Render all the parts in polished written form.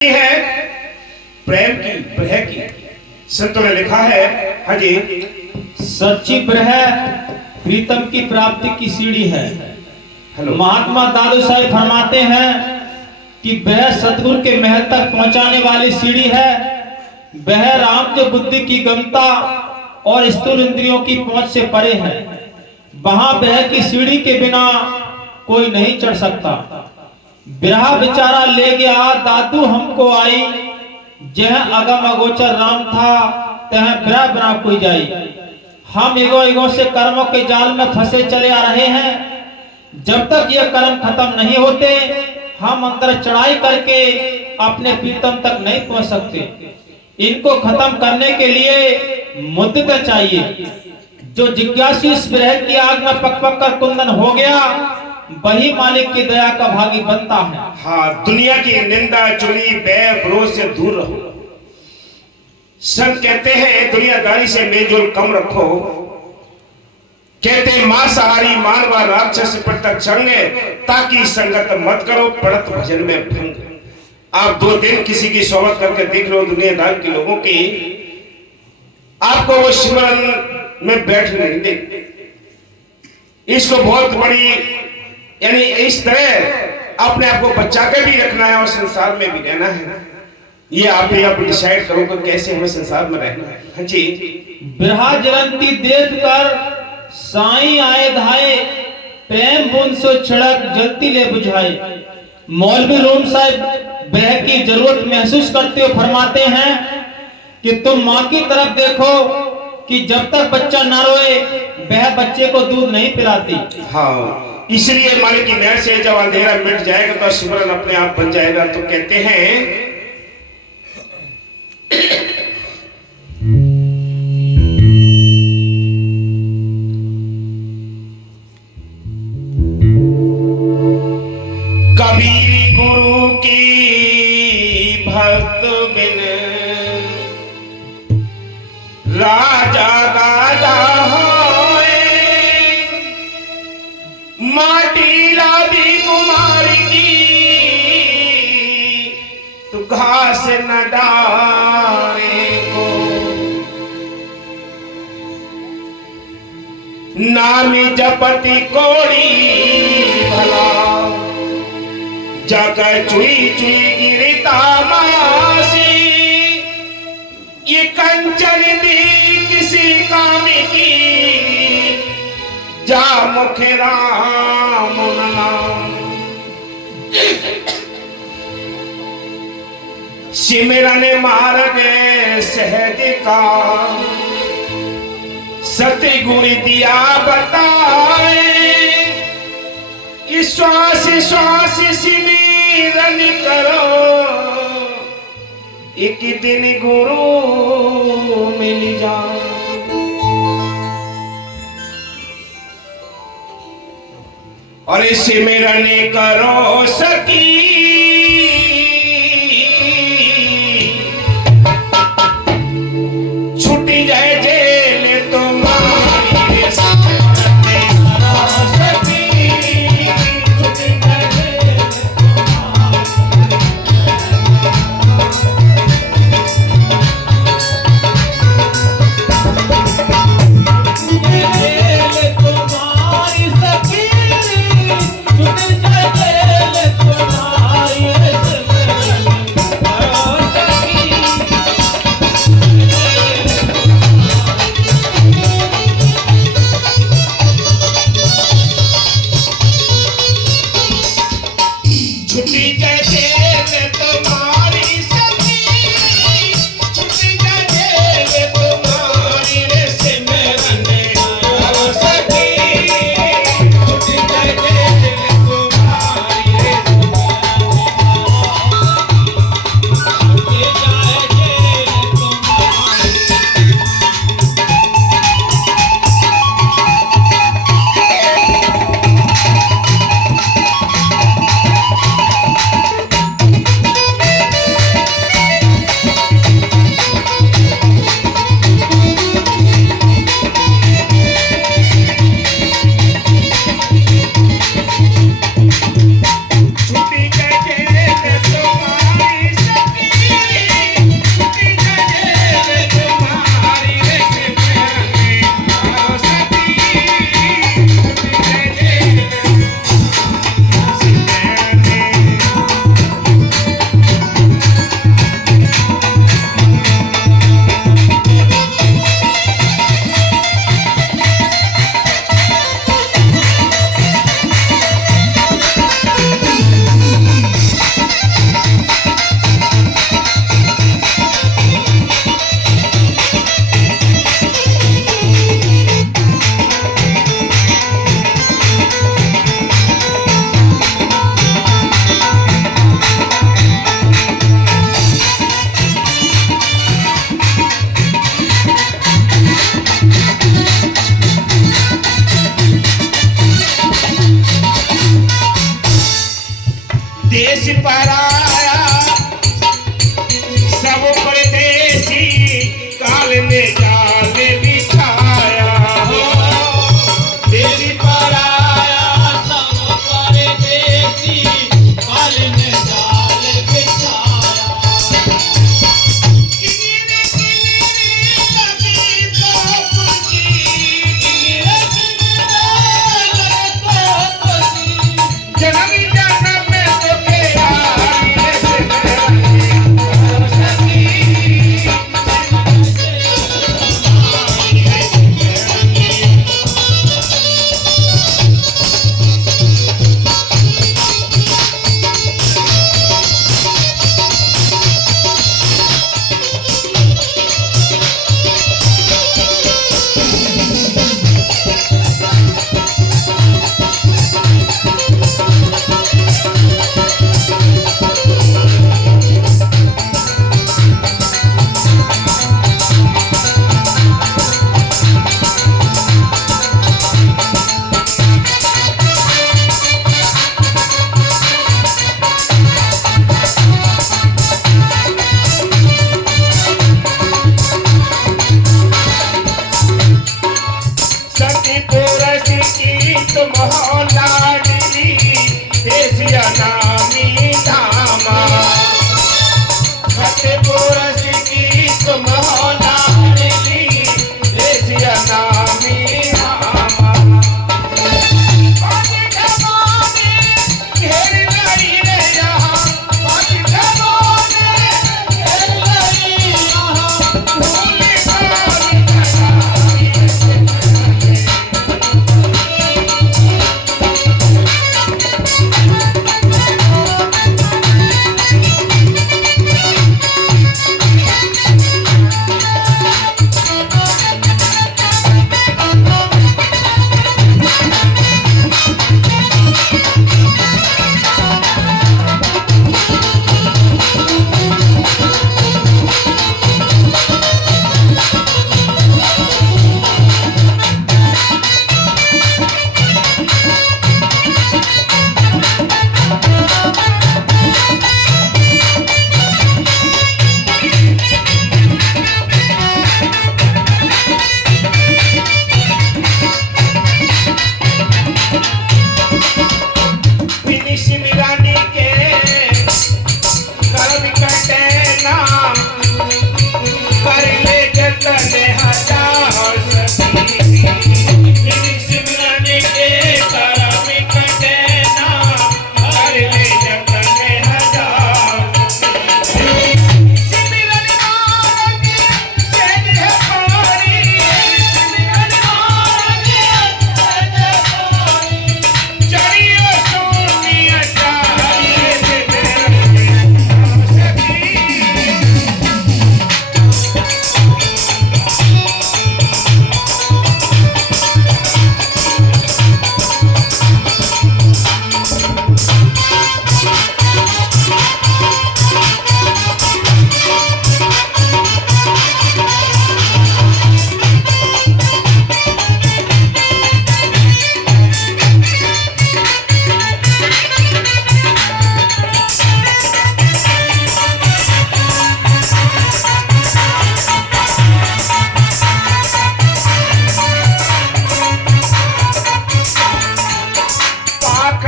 है प्रेम की ब्रह की। संतों ने लिखा है, हाँ जी, सच्ची ब्रह प्रीतम की प्राप्ति की सीढ़ी है। महात्मा दादू साहिब फरमाते हैं कि वह सतगुरु के महल तक पहुंचाने वाली सीढ़ी है। वह राम जो बुद्धि की गमता और स्थूल इंद्रियों की पहुंच से परे है। वहां वह की सीढ़ी के बिना कोई नहीं चढ़ सकता। बिरहा बेचारा ले गया दादू हमको आई, जह अगम अगोचर राम था तह बिरहा बिना कोई जाई। हम एगो एगो से कर्मों के जाल में फंसे चले आ रहे हैं। जब तक ये कर्म खत्म नहीं होते हम अंदर चढ़ाई करके अपने प्रीतम तक नहीं पहुंच सकते। इनको खत्म करने के लिए मुद्दत चाहिए। जो जिज्ञासु इस बिरह की आग में पक पक कर कुंदन हो गया वही मालिक की दया का भागी बनता है। हाँ, दुनिया की निंदा चुगली बैर विरोध से दूर रहो। संत कहते हैं दुनियादारी से मेलजोल कम रखो। कहते हैं मांसाहारी मानवा राक्षस पर तक चढ़ने ताकि संगत मत करो पड़त भजन में भंग। आप 2 दिन किसी की सोबत करके देख लो दुनियादार के लोगों की, आपको वो सिमरन में बैठ नहीं देते। इसको बहुत बड़ी यानी इस तरह अपने आप को बचा के भी रखना है और संसार में भी रहना है। ये आप डिसाइड करो कि कैसे हमें संसार में रहना है। हाँ जी, बिरहा जलंती देख कर साई आए धाए, प्रेम बूंद से छिड़क जलती ले बुझाए। मौलवी रूम साहब बिरह की जरूरत महसूस करते हुए फरमाते हैं कि तुम माँ की तरफ देखो कि जब तक बच्चा ना रोए वह बच्चे को दूध नहीं पिलाती। हाँ, इसलिए मालिक की मेहर से जब अंधेरा मिट जाएगा तो सिमरन अपने आप बन जाएगा। तो कहते हैं कबीर गुरु की भक्त बिन राजा गाजा माटी लादी कुमारी की तू घास न डारे को। नामी जपति कोड़ी भला जाकर चुई चुई गिरता मासी। ये कंचन दी किसी काम की जा मुखे राम नाम। सिमरन मार्ग सहज का सतगुरु दिया बताए। श्वास श्वास सिमरन करो एक दिन गुरु मिल जाए। और सिमरन करो सकी छुट्टी जाए जेल तुम्हारी। कटे ना कर ले जतन हजार सिमरन के करम कटे ना कर ले जतन हजार सिमरन नाम सेज है पारी सिमरन नाम सेज है पारी चरियो सोनिया चाहिए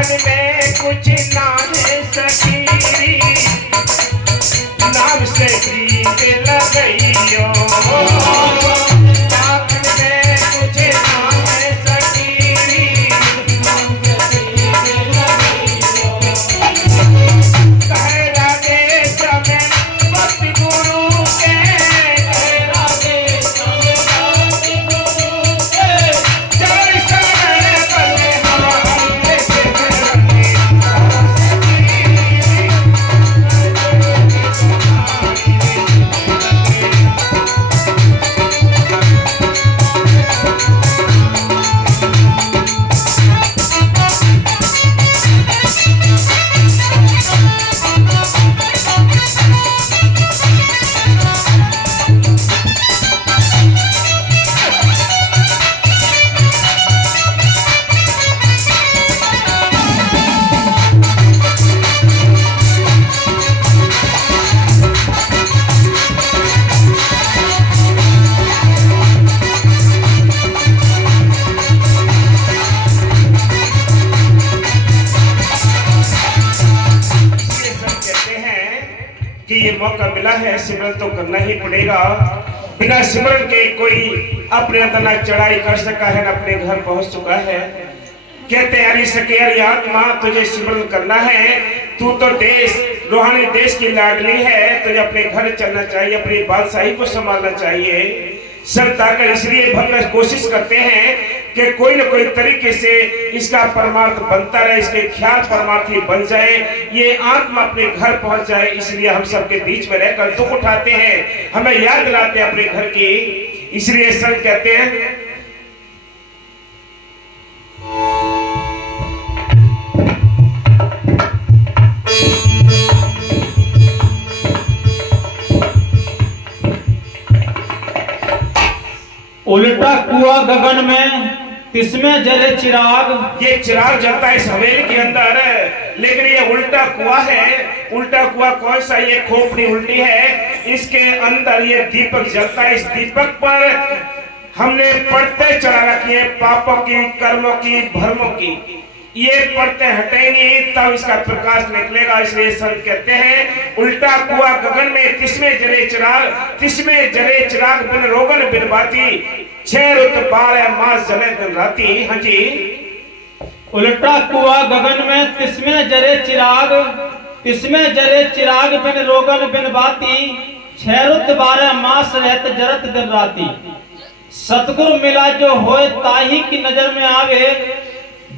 में कुछ नाम सकीरी नाम से गीत लगइयो आँखन में कुछ नाम सकीरी नाम से गीत लगइयो कहे रागे समय भक्ति गुरु के कहे रागे समय भक्ति गुरु के चल समय बने हमारे से कि ये मौका मिला है, सिमरन तो करना ही पड़ेगा। बिना सिमरन के कोई अपने अंदर ना चढ़ाई कर सका है, ना अपने घर पहुंच चुका है। कहते हैं अरे सके अरे आत्मा तुझे सिमरन करना है, तू तो देश रूहानी देश की लाडली है, तुझे अपने घर चलना चाहिए, अपनी बादशाही को संभालना चाहिए। संत आकर इसलिए भगवान कोशिश करते हैं कि कोई न कोई तरीके से इसका परमार्थ बनता रहे, इसके ख्याल परमार्थी बन जाए, ये आत्मा अपने घर पहुंच जाए। इसलिए हम सबके बीच में रहकर दुख उठाते हैं, हमें याद दिलाते हैं अपने घर की। इसलिए संत कहते हैं उल्टा कुआं गगन में तिसमें जले चिराग। ये चिराग जलता है इस हवेली के अंदर, लेकिन ये उल्टा कुआं है। उल्टा कुआं कौन सा? ये खोपड़ी उल्टी है, इसके अंदर ये दीपक जलता है। इस दीपक पर हमने पर्दे चढ़ा रखी है, पापों की, कर्मों की, भरमों की। ये पर्दे हटेंगे तब इसका प्रकाश निकलेगा। इसलिए संत कहते हैं उल्टा कुआं गगन में तिसमें जले चिराग, तिसमें जले चिराग बिन रोगन बिन बाती, 6 रुत 12 मास जले दिन राती। हाँ जी, उल्टा कुआं गगन में तिसमें जले चिराग, तिसमें जले चिराग बिन रोगन बिन बाती, 6 रुत 12 मास रहत जरत दिन राती। सतगुरु मिला जो होए ताही की नजर में आवे,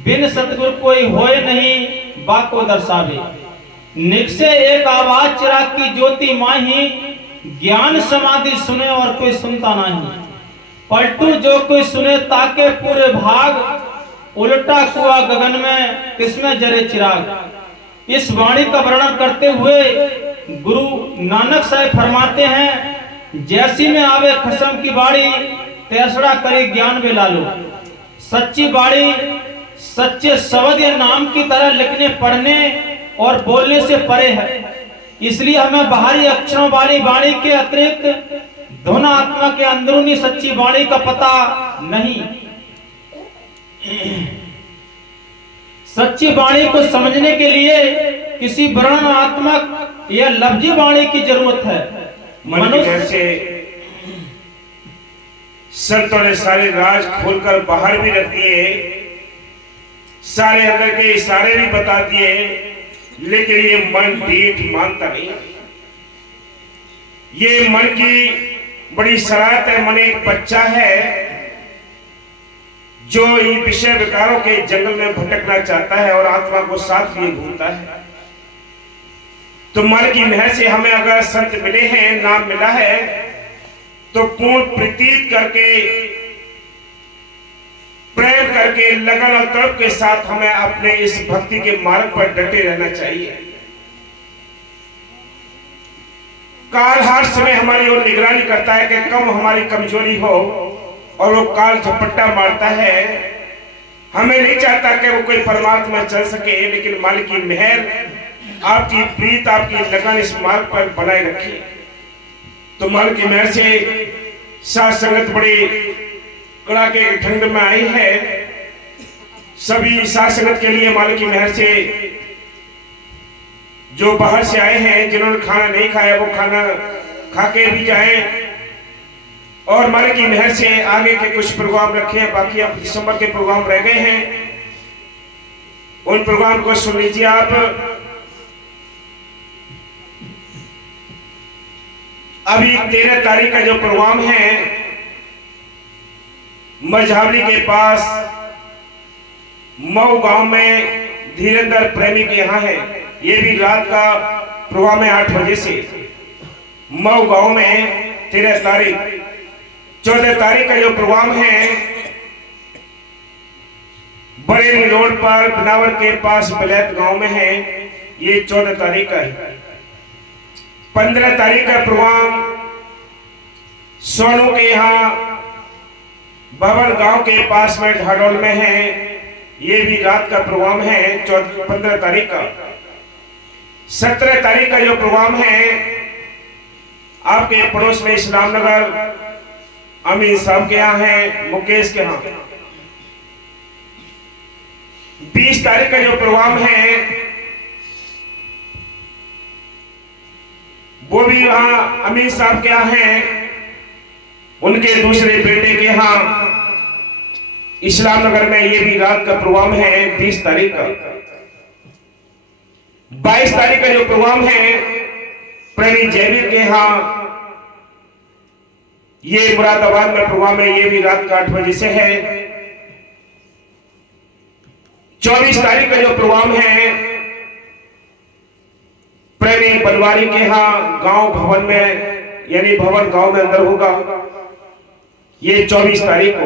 बिन सतगुरु कोई होए नहीं बाको दर्शावे। निकसे एक आवाज चिराग की ज्योति माही, ज्ञान समाधि सुने और कोई सुनता नहीं। पलटू जो कोई सुने ताके पूरे भाग, उल्टा कुआं गगन में तिसमें जले चिराग। इस वाणी का वर्णन करते हुए गुरु नानक साहब फरमाते हैं जैसी में आवे खसम की बाड़ी, तेसरा करे ज्ञान में लालो। सच्ची बाड़ी सच्चे शब्द या नाम की तरह लिखने पढ़ने और बोलने से परे है। इसलिए हमें बाहरी अक्षरों वाली वाणी के अतिरिक्त धुन आत्मा के अंदरूनी सच्ची वाणी का पता नहीं। सच्ची वाणी को समझने के लिए किसी वर्णनात्मक यह लफ्जी वाणी की जरूरत है। मनुष्य से संतों ने सारे राज खोलकर बाहर भी रख दिए, सारे अंदर के इशारे भी बता दिए, लेकिन ये मन पीठ मानता नहीं। ये मन की बड़ी शरारत है। मन एक बच्चा है जो इन विषय विकारों के जंगल में भटकना चाहता है और आत्मा को साथ लिए घूमता है। तो मन की मेहर से हमें अगर संत मिले हैं, नाम मिला है, तो पूर्ण प्रतीत करके, प्रेम करके, लगन और तड़प के साथ हमें अपने इस भक्ति के मार्ग पर डटे रहना चाहिए। काल हर समय हमारी ओर निगरानी करता है कि कम हमारी कमजोरी हो, और वो काल झपट्टा मारता है। हमें नहीं चाहता कि वो कोई परमात्मा चल सके, लेकिन मालिक की मेहर, आपकी प्रीत, आपकी लगन इस मार्ग पर बनाए रखी। तो मालिक की मेहर से साथ संगत बड़ी कड़ाके के ठंड में आई है। सभी साथ संगत के लिए मालिक की मेहर से जो बाहर से आए हैं, जिन्होंने खाना नहीं खाया वो खाना खा के भी जाए, और मालिक की मेहर से आगे के कुछ प्रोग्राम रखे हैं। बाकी अब दिसंबर के प्रोग्राम रह गए हैं, उन प्रोग्राम को सुन लीजिए आप। अभी 13 तारीख का जो प्रोग्राम है मझावली के पास मऊ गांव में धीरेन्द्र प्रेमी के यहाँ है। ये भी रात का प्रोग्राम है 8 बजे से मऊ गांव में 13 तारीख। 14 तारीख का जो प्रोग्राम है बरेली रोड पर बिनावर के पास बलैत गांव में है, ये 14 तारीख का है। 15 तारीख का प्रोग्राम सोनू के यहाँ भवन गांव के पास में ढाडोल में है, ये भी रात का प्रोग्राम है 15 तारीख का। 17 तारीख का जो प्रोग्राम है आपके पड़ोस में इस्लाम नगर अमीर साहब के यहाँ है, मुकेश के यहाँ। 20 तारीख का जो प्रोग्राम है वो भी वहां अमीर साहब के यहाँ है, उनके दूसरे बेटे के यहाँ इस्लाम नगर में। ये भी रात का प्रोग्राम है 20 तारीख का। 22 तारीख का जो प्रोग्राम है प्रेमी जयवीर के यहाँ, ये मुरादाबाद में प्रोग्राम है, ये भी रात का 8 बजे से है। 24 तारीख का जो प्रोग्राम है प्रेमी बनवारी के यहाँ गांव भवन में, यानी भवन गांव में अंदर होगा, ये 24 तारीख को।